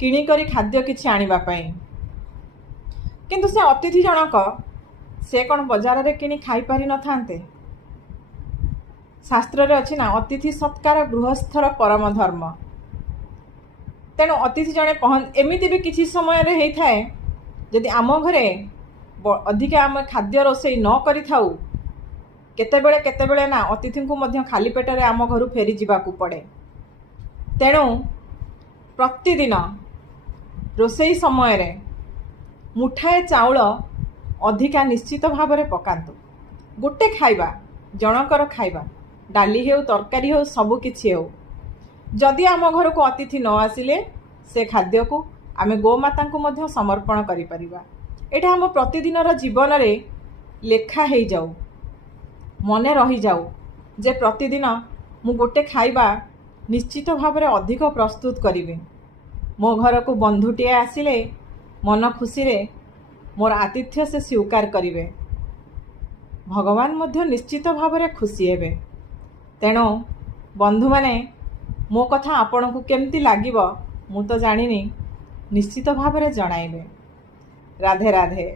କିଣିକରି ଖାଦ୍ୟ କିଛି ଆଣିବା ପାଇଁ। କିନ୍ତୁ ସେ ଅତିଥି ଜଣକ ସେ କ'ଣ ବଜାରରେ କିଣି ଖାଇପାରି ନଥାନ୍ତେ? ଶାସ୍ତ୍ରରେ ଅଛି ନା, ଅତିଥି ସତ୍କାର ଗୃହସ୍ଥର ପରମ ଧର୍ମ। ତେଣୁ ଅତିଥି ଜଣେ ଏମିତି ବି କିଛି ସମୟରେ ହେଇଥାଏ, ଯଦି ଆମ ଘରେ ଅଧିକା ଆମେ ଖାଦ୍ୟ ରୋଷେଇ ନ କରିଥାଉ, କେତେବେଳେ ନା ଅତିଥିଙ୍କୁ ମଧ୍ୟ ଖାଲି ପେଟରେ ଆମ ଘରୁ ଫେରିଯିବାକୁ ପଡ଼େ। ତେଣୁ ପ୍ରତିଦିନ ରୋଷେଇ ସମୟରେ ମୁଠାଏ ଚାଉଳ ଅଧିକା ନିଶ୍ଚିତ ଭାବରେ ପକାନ୍ତୁ। ଗୋଟେ ଖାଇବା, ଜଣଙ୍କର ଖାଇବା, ଡାଲି ହେଉ ତରକାରୀ ହେଉ ସବୁ କିଛି ହେଉ, ଯଦି ଆମ ଘରକୁ ଅତିଥି ନ ଆସିଲେ ସେ ଖାଦ୍ୟକୁ ଆମେ ଗୋମାତାଙ୍କୁ ମଧ୍ୟ ସମର୍ପଣ କରିପାରିବା। ଏଇଟା ଆମ ପ୍ରତିଦିନର ଜୀବନରେ ଲେଖା ହେଇଯାଉ, ମନେ ରହିଯାଉ ଯେ ପ୍ରତିଦିନ ମୁଁ ଗୋଟେ ଖାଇବା ନିଶ୍ଚିତ ଭାବରେ ଅଧିକ ପ୍ରସ୍ତୁତ କରିବି। ମୋ ଘରକୁ ବନ୍ଧୁଟିଏ ଆସିଲେ ମନ ଖୁସିରେ ମୋର ଆତିଥ୍ୟ ସେ ସ୍ୱୀକାର କରିବେ, ଭଗବାନ ମଧ୍ୟ ନିଶ୍ଚିତ ଭାବରେ ଖୁସି ହେବେ। ତେଣୁ ବନ୍ଧୁମାନେ, ମୋ କଥା ଆପଣଙ୍କୁ କେମିତି ଲାଗିବ ମୁଁ ତ ଜାଣିନି, ନିଶ୍ଚିତ ଭାବରେ ଜଣାଇବେ। ରାଧେ ରାଧେ।